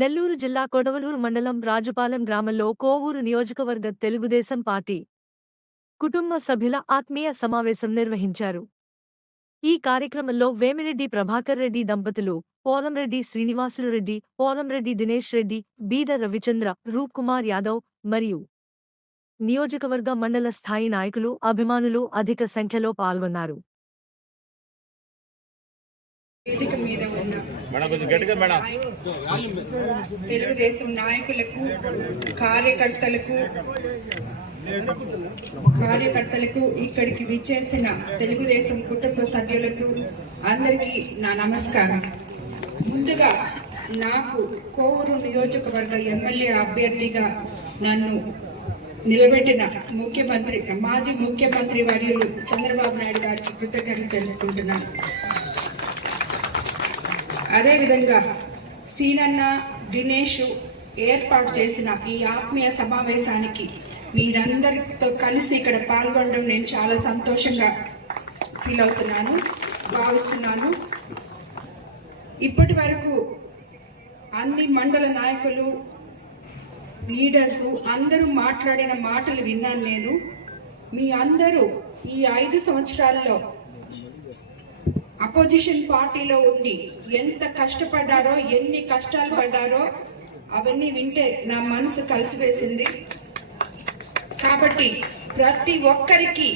నెల్లూరు జిల్లా కొడవలూరు మండలం రాజుపాలెం గ్రామంలో కోవూరు నియోజకవర్గ తెలుగుదేశం పార్టీ కుటుంబ సభ్యుల ఆత్మీయ సమావేశం నిర్వహించారు. ఈ కార్యక్రమంలో వేమిరెడ్డి ప్రభాకర్ రెడ్డి దంపతులు, పోలంరెడ్డి శ్రీనివాసులు రెడ్డి, పోలంరెడ్డి దినేష్ రెడ్డి, బీద రవిచంద్ర, రూప్ కుమార్ యాదవ్ మరియు నియోజకవర్గ మండల స్థాయి నాయకులు, అభిమానులు అధిక సంఖ్యలో పాల్గొన్నారు. వేదిక మీద ఉన్న తెలుగుదేశం నాయకులకు, కార్యకర్తలకు ఇక్కడికి విచ్చేసిన తెలుగుదేశం కుటుంబ సభ్యులకు అందరికీ నా నమస్కారం. ముందుగా నాకు కోవూరు నియోజకవర్గ ఎమ్మెల్యే అభ్యర్థిగా నన్ను నిలబెట్టిన మాజీ ముఖ్యమంత్రి వర్యులు చంద్రబాబు నాయుడు గారికి కృతజ్ఞతలు తెలుపుకుంటున్నాను. అదేవిధంగా సీనన్న, దినేష్ ఏర్పాటు చేసిన ఈ ఆత్మీయ సమావేశానికి మీరందరితో కలిసి ఇక్కడ పాల్గొనడం నేను చాలా సంతోషంగా ఫీల్ అవుతున్నాను, భావిస్తున్నాను. ఇప్పటి వరకు అన్ని మండల నాయకులు, లీడర్స్ అందరూ మాట్లాడిన మాటలు విన్నాను నేను. మీ అందరూ ఈ 5 సంవత్సరాల్లో అపోజిషన్ పార్టీలో ఉండి ఎంత కష్టపడ్డారో, ఎన్ని కష్టాలు పడ్డారో అవన్నీ వింటే నా మనసు కలిసివేసింది. కాబట్టి ప్రతి ఒక్కరికి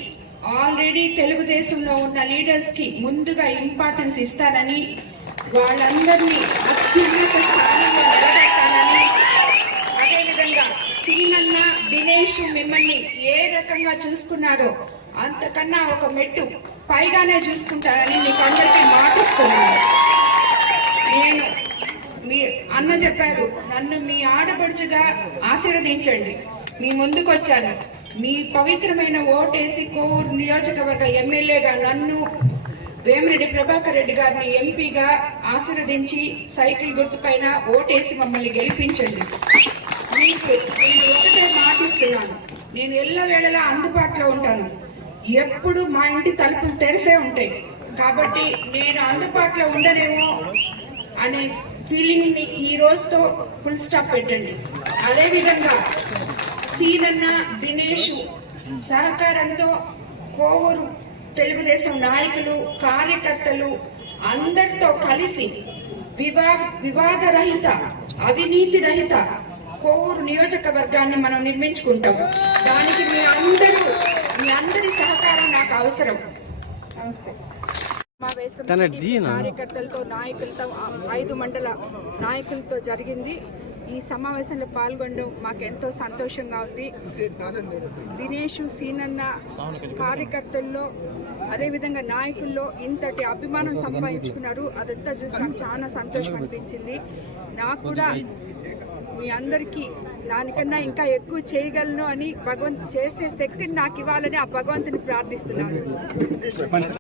ఆల్రెడీ తెలుగుదేశంలో ఉన్న లీడర్స్కి ముందుగా ఇంపార్టెన్స్ ఇస్తానని, వాళ్ళందరినీ అత్యున్నత స్థానంలో నిలబెట్టానని, అదేవిధంగా సీనన్న, దినేష్ మిమ్మల్ని ఏ రకంగా చూసుకున్నారో అంతకన్నా ఒక మెట్టు పైగానే చూసుకుంటారని మీకు అందరికీ మాటిస్తున్నాను. నేను మీ అన్న చెప్పారు, నన్ను మీ ఆడపడుచుగా ఆశీర్వదించండి. మీ ముందుకు వచ్చాను. మీ పవిత్రమైన ఓటేసి కోవూరు నియోజకవర్గ ఎమ్మెల్యేగా నన్ను, వేమిరెడ్డి ప్రభాకర్ రెడ్డి గారిని ఎంపీగా ఆశీర్వదించి సైకిల్ గుర్తుపైన ఓటేసి మమ్మల్ని గెలిపించండి. మీకు నేను ఒకటే మాటిస్తున్నాను, నేను ఎల్లవేళలా అందుబాటులో ఉంటాను. ఎప్పుడు మా ఇంటి తలుపులు తెరిసే ఉంటాయి. కాబట్టి నేను అందుబాటులో ఉండనేమో అనే ఫీలింగ్ని ఈ రోజుతో ఫుల్ స్టాప్ పెట్టండి. అదేవిధంగా సీనన్న, దినేష్ సహకారంతో కోవూరు తెలుగుదేశం నాయకులు, కార్యకర్తలు అందరితో కలిసి వివాదరహిత, అవినీతి రహిత కోవూరు నియోజకవర్గాన్ని మనం నిర్మించుకుంటాం. దానికి మీ అందరి సహకారం నాకు అవసరం. కార్యకర్తలతో, నాయకులతో, 5 మండల నాయకులతో జరిగింది. ఈ సమావేశంలో పాల్గొనడం మాకు ఎంతో సంతోషంగా ఉంది. దినేష్, సీనన్న కార్యకర్తల్లో, అదేవిధంగా నాయకుల్లో ఇంతటి అభిమానం సంపాదించుకున్నారు. అదంతా చూసి నాకు చాలా సంతోషం అనిపించింది. నాకు కూడా మీ అందరికీ దానికన్నా ఇంకా ఎక్కువ చేయగలను అని చేసే శక్తిని నాకు ఇవ్వాలని ఆ భగవంతుని ప్రార్థిస్తున్నాను.